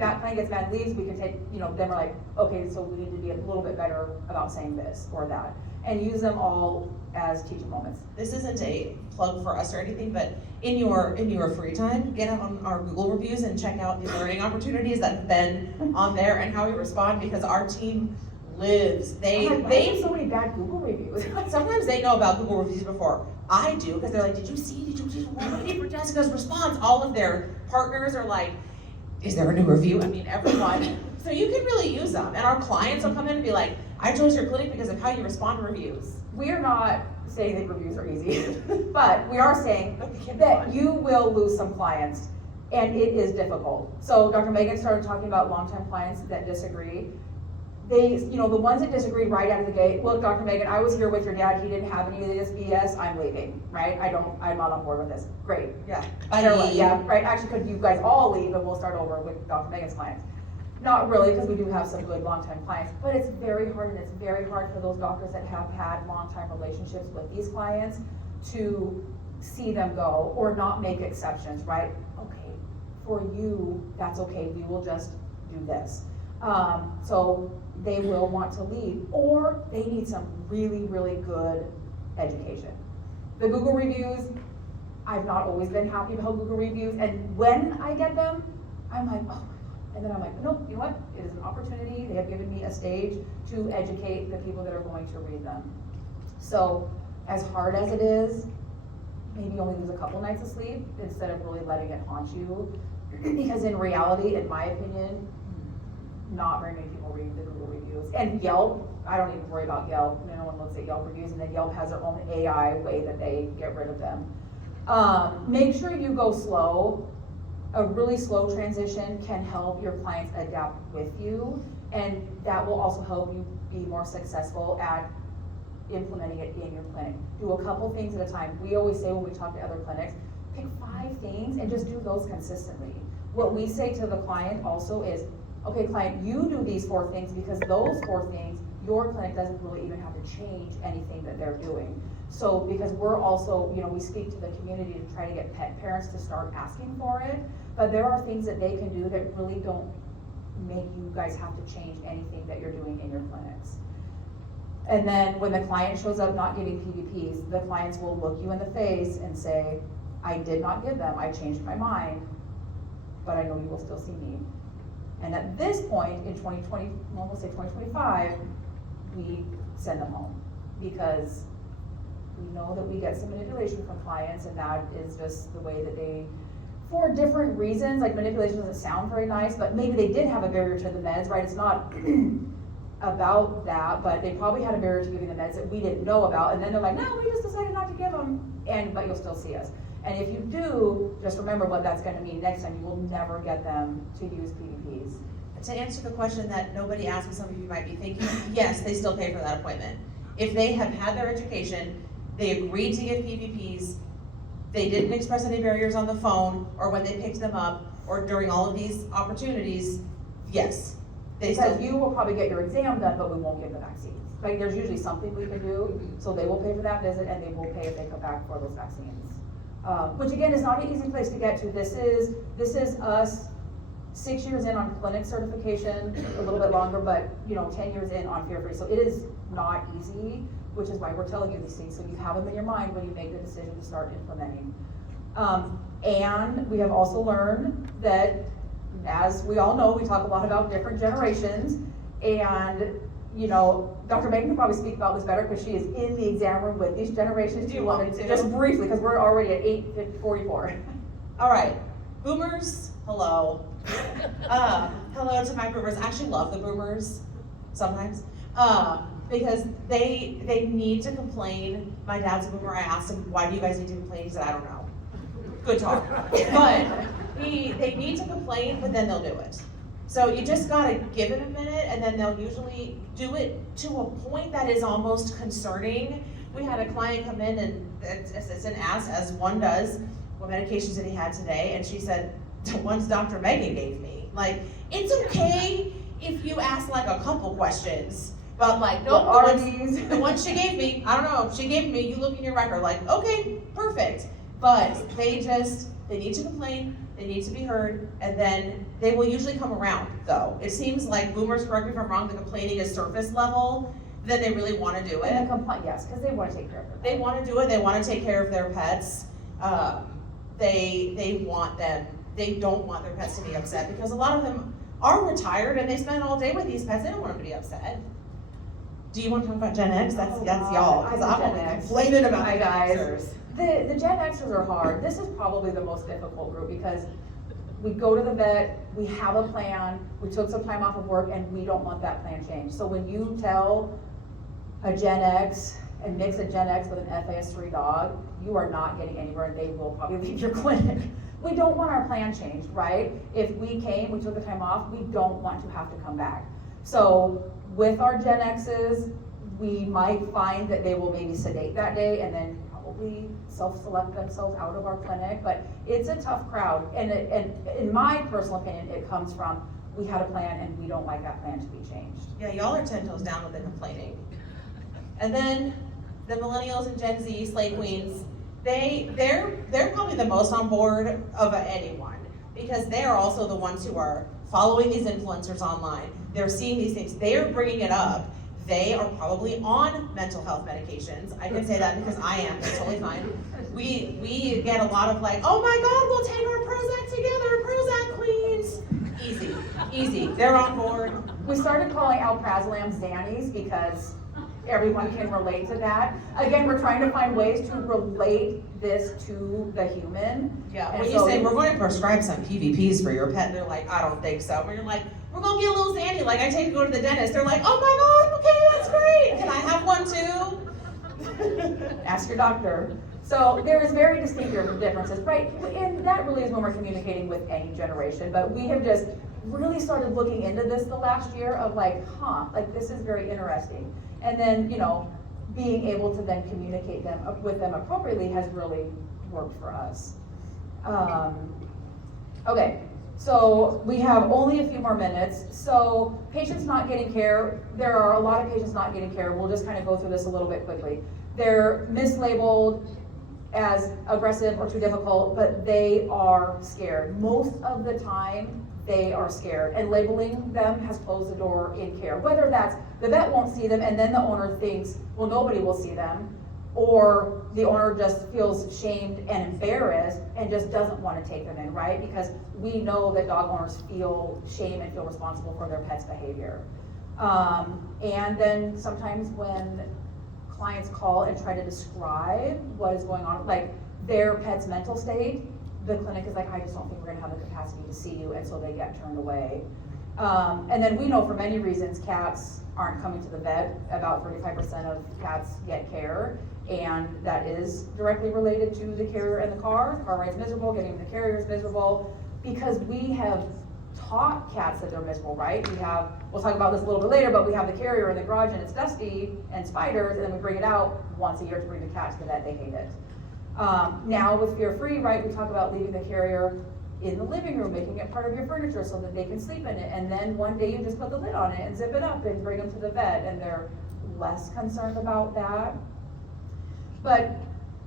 that client gets mad and leaves, we can take, then we're like, okay, so we need to be a little bit better about saying this or that, and use them all as teaching moments. This isn't a plug for us or anything, but in your free time, get on our Google reviews and check out the learning opportunities that have been on there and how we respond, because our team lives. Why have so many bad Google reviews? Sometimes they know about Google reviews before I do, because they're like, did you see we're waiting for Jessica's response? All of their partners are like, is there a new review? I mean, everyone. So you can really use them. And our clients will come in and be like, I chose your clinic because of how you respond to reviews. We are not saying that reviews are easy, but we are saying that you will lose some clients, and it is difficult. So Dr. Megan started talking about long-time clients that disagree. They, the ones that disagree right out of the gate, look, Dr. Megan, I was here with your dad, he didn't have any of this BS, I'm leaving, right? I'm not on board with this. Great. Yeah. Yeah, right, actually, could you guys all leave and we'll start over with Dr. Megan's clients? Not really, because we do have some good long-time clients, but it's very hard, and it's very hard for those doctors that have had long-time relationships with these clients to see them go or not make exceptions, right? Okay, for you, that's okay, we will just do this. So they will want to leave, or they need some really, really good education. The Google reviews, I've not always been happy about Google reviews, and when I get them, I'm like, oh my God. And then I'm like, nope, you know what? It is an opportunity. They have given me a stage to educate the people that are going to read them. So as hard as it is, maybe only lose a couple nights of sleep instead of really letting it haunt you. Because in reality, in my opinion, not very many people read the Google reviews. And Yelp, I don't even worry about Yelp. No one looks at Yelp reviews, and then Yelp has their own AI way that they get rid of them. Make sure you go slow. A really slow transition can help your clients adapt with you, and that will also help you be more successful at implementing it in your clinic. Do a couple things at a time. We always say when we talk to other clinics, pick 5 things and just do those consistently. What we say to the client also is, okay, client, you do these 4 things, because those 4 things, your clinic doesn't really even have to change anything that they're doing. So, because we're also, we speak to the community to try to get pet parents to start asking for it, but there are things that they can do that really don't make you guys have to change anything that you're doing in your clinics. And then when the client shows up not giving PVPs, the clients will look you in the face and say, I did not give them, I changed my mind, but I know you will still see me. And at this point in 2020, we'll say 2025, we send them home, because we know that we get some manipulation from clients, and that is just the way that they, for different reasons, like manipulation doesn't sound very nice, but maybe they did have a barrier to the meds, right? It's not about that, but they probably had a barrier to giving the meds that we didn't know about, and then they're like, no, we just decided not to give them, but you'll still see us. And if you do, just remember what that's gonna mean next time. You will never get them to use PVPs. To answer the question that nobody asked, but some of you might be thinking, yes, they still pay for that appointment. If they have had their education, they agreed to give PVPs, they didn't express any barriers on the phone, or when they picked them up, or during all of these opportunities, yes, they Because still. you will probably get your exam done, but we won't give the vaccines. Like, there's usually something we can do, so they will pay for that visit, and they will pay if they come back for those vaccines. Which again is not an easy place to get to. This is us 6 years in on clinic certification, a little bit longer, but 10 years in on fear-free. So it is not easy, which is why we're telling you these things, so you have them in your mind when you make the decision to start implementing. And we have also learned that, as we all know, we talk a lot about different generations, and Dr. Megan can probably speak about this better because she is in the exam room with these generations. Do you want me to? Just briefly, because we're already at 8:44. All right, boomers, hello. Hello to my boomers. I actually love the boomers sometimes, because they need to complain. My dad's a boomer. I asked him, why do you guys need to complain? He said, I don't know. Good talk. But they need to complain, but then they'll do it. So you just gotta give it a minute, and then they'll usually do it to a point that is almost concerning. We had a client come in and assistant asked, as one does, what medications did he have today, and she said, the ones Dr. Megan gave me. Like, it's okay if you ask like a couple questions, but like, no, the ones she gave me, I don't know, she gave me, you look in your record, like, okay, perfect. But they need to complain, they need to be heard, and then they will usually come around, though. It seems like boomers, correct me if I'm wrong, the complaining is surface level, then they really wanna do it. And the complaint, yes, because they want to take care of it. They wanna do it, they wanna take care of their pets. They want them, they don't want their pets to be upset, because a lot of them are retired and they spend all day with these pets, they don't want them to be upset. Do you want to talk about Gen X? That's y'all, because I'm Gen only X. complaining about Hi, the guys. Xers. The Gen Xers are hard. This is probably the most difficult group because we go to the vet, we have a plan, we took some time off of work, and we don't want that plan changed. So when you tell a Gen X and mix a Gen X with an FAS3 dog, you are not getting anywhere, and they will probably leave your clinic. We don't want our plan changed, right? If we came, we took the time off, we don't want to have to come back. So with our Gen X's, we might find that they will maybe sedate that day and then probably self-select themselves out of our clinic, but it's a tough crowd. And in my personal opinion, it comes from, we had a plan and we don't like that plan to be changed. Yeah, y'all are 10 toes down with the complaining. And then the millennials and Gen Z, slay queens, they're probably the most on board of anyone, because they are also the ones who are following these influencers online. They're seeing these things, they're bringing it up. They are probably on mental health medications. I can say that because I am, it's totally fine. We get a lot of like, oh my God, we'll take our Prozac together, Prozac queens. Easy, they're on board. We started calling alprazolam Xannies because everyone can relate to that. Again, we're trying to find ways to relate this to the human. Yeah, And when so you say, we're going to prescribe some PVPs for your pet, they're like, I don't think so. When you're like, we're going to get a little Xanny, like I take you to go to the dentist. They're like, oh my God, okay, that's great. Can I have one too? ask your doctor. So there is very distinct differences, right? And that really is when we're communicating with any generation, but we have just really started looking into this the last year of like, like this is very interesting. And then, being able to then communicate with them appropriately has really worked for us. Okay, so we have only a few more minutes. So patients not getting care, there are a lot of patients not getting care. We'll just kind of go through this a little bit quickly. They're mislabeled as aggressive or too difficult, but they are scared. Most of the time, they are scared, and labeling them has closed the door in care. Whether that's the vet won't see them and then the owner thinks, well, nobody will see them, or the owner just feels shamed and embarrassed and just doesn't want to take them in, right? Because we know that dog owners feel shame and feel responsible for their pet's behavior. And then sometimes when clients call and try to describe what is going on, like their pet's mental state, the clinic is like, I just don't think we're gonna have the capacity to see you, and so they get turned away. And then we know for many reasons cats aren't coming to the vet. About 35% of cats get care, and that is directly related to the carrier and the car. The car ride's miserable, getting the carrier is miserable, because we have taught cats that they're miserable, right? We'll talk about this a little bit later, but we have the carrier in the garage and it's dusty and spiders, and then we bring it out once a year to bring the cat to the vet, they hate it. Now with Fear Free, right, we talk about leaving the carrier in the living room, making it part of your furniture so that they can sleep in it, and then one day you just put the lid on it and zip it up and bring them to the vet, and they're less concerned about that. But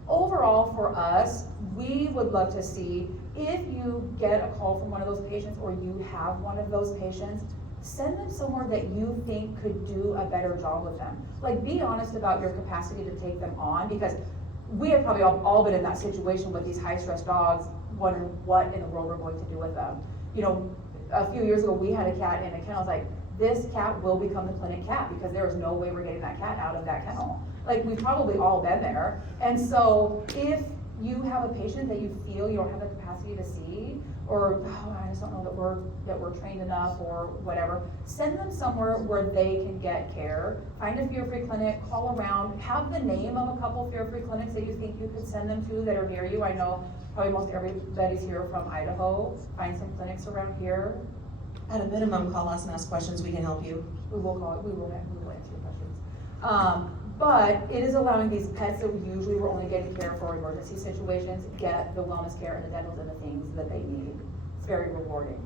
overall for us, we would love to see, if you get a call from one of those patients or you have one of those patients, send them somewhere that you think could do a better job with them. Like, be honest about your capacity to take them on, because we have probably all been in that situation with these high-stress dogs, wondering what in the world we're going to do with them. A few years ago, we had a cat in a kennel. I was like, this cat will become the clinic cat, because there is no way we're getting that cat out of that kennel. Like, we've probably all been there. And so if you have a patient that you feel you don't have the capacity to see, or I just don't know that we're trained enough or whatever, send them somewhere where they can get care. Find a fear-free clinic, call around, have the name of a couple fear-free clinics that you think you could send them to that are near you. I know probably most everybody's here from Idaho. Find some clinics around here. At a minimum, call us and ask questions, we can help you. We will answer your questions. But it is allowing these pets that usually we're only getting care for emergency situations, get the wellness care and the dentals and the things that they need. It's very rewarding.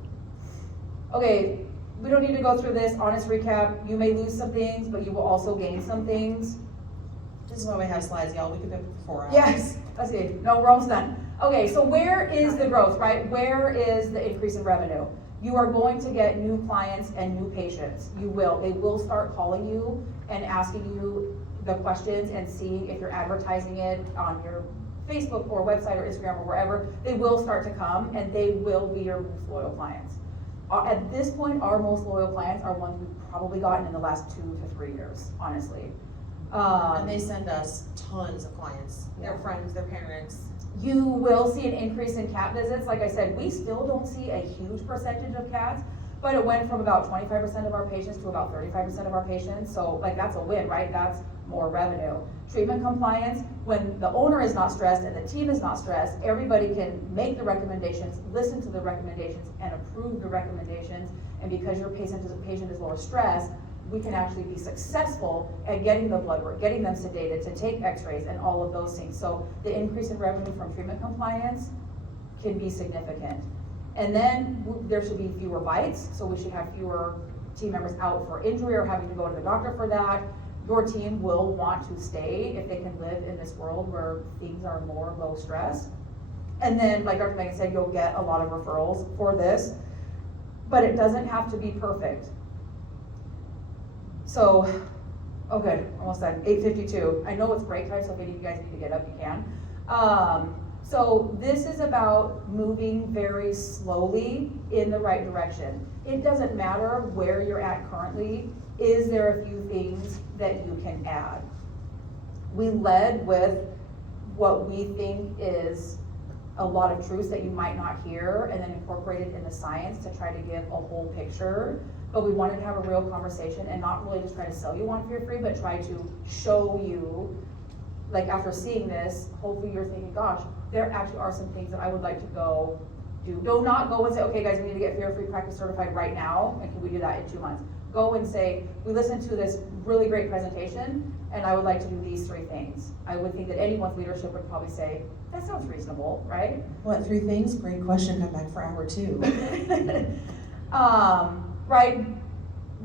Okay, we don't need to go through this, honest recap, you may lose some things, but you will also gain some things. This is why we have slides, y'all, we could be up for 4 hours. Yes, that's good, no, we're almost done. Okay, so where is the growth, right? Where is the increase in revenue? You are going to get new clients and new patients. They will start calling you and asking you the questions and seeing if you're advertising it on your Facebook or website or Instagram or wherever. They will start to come and they will be your most loyal clients. At this point, our most loyal clients are ones we've probably gotten in the last 2 to 3 years, honestly. And they send us tons of clients, their friends, their parents. You will see an increase in cat visits. Like I said, we still don't see a huge percentage of cats, but it went from about 25% of our patients to about 35% of our patients. So like that's a win, right? That's more revenue. Treatment compliance, when the owner is not stressed and the team is not stressed, everybody can make the recommendations, listen to the recommendations, and approve the recommendations. And because your patient is lower stress, we can actually be successful at getting the blood work, getting them sedated, to take x-rays and all of those things. So the increase in revenue from treatment compliance can be significant. And then there should be fewer bites, so we should have fewer team members out for injury or having to go to the doctor for that. Your team will want to stay if they can live in this world where things are more low stress. And then, like Dr. Megan said, you'll get a lot of referrals for this, but it doesn't have to be perfect. So, okay, almost done, 8:52. I know it's break time, so if any of you guys need to get up, you can. So this is about moving very slowly in the right direction. It doesn't matter where you're at currently. Is there a few things that you can add? We led with what we think is a lot of truths that you might not hear, and then incorporated in the science to try to give a whole picture. But we wanted to have a real conversation and not really just try to sell you on Fear Free, but try to show you, like after seeing this, hopefully you're thinking, gosh, there actually are some things that I would like to go do. Do not go and say, okay guys, we need to get Fear Free practice certified right now, and can we do that in 2 months? Go and say, we listened to this really great presentation, and I would like to do these 3 things. I would think that anyone's leadership would probably say, that sounds reasonable, right? What 3 things? Great question, come back for hour 2. Right,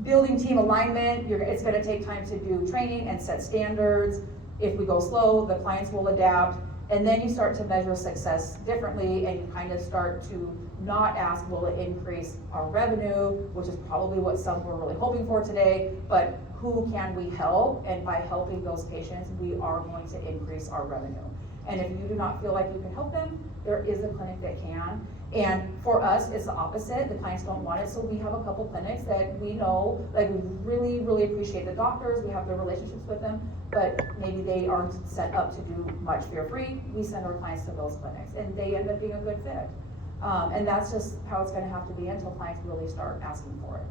building team alignment, it's gonna take time to do training and set standards. If we go slow, the clients will adapt, and then you start to measure success differently, and you kind of start to not ask, will it increase our revenue, which is probably what some were really hoping for today, but who can we help? And by helping those patients, we are going to increase our revenue. And if you do not feel like you can help them, there is a clinic that can. And for us, it's the opposite. The clients don't want it, so we have a couple clinics that we know, like we really, really appreciate the doctors, we have the relationships with them, but maybe they aren't set up to do much fear-free. We send our clients to those clinics, and they end up being a good fit. And that's just how it's gonna have to be until clients really start asking for it.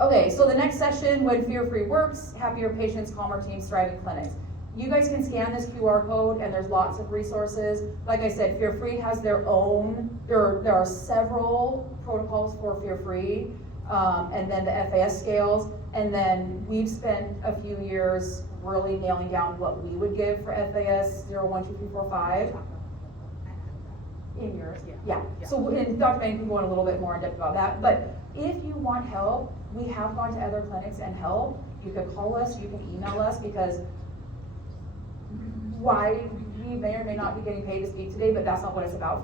Okay, so the next session, when fear-free works, happier patients, calmer teams, thriving clinics. You guys can scan this QR code, and there's lots of resources. Like I said, Fear Free has their own, there are several protocols for Fear Free, and then the FAS scales. And then we've spent a few years really nailing down what we would give for FAS 0, 1, 2, 3, 4, 5. In yours, yeah. So, and Dr. Bank can go in a little bit more in depth about that. But if you want help, we have gone to other clinics and help. You can call us, you can email us, because we may or may not be getting paid to speak today, but that's not what it's about.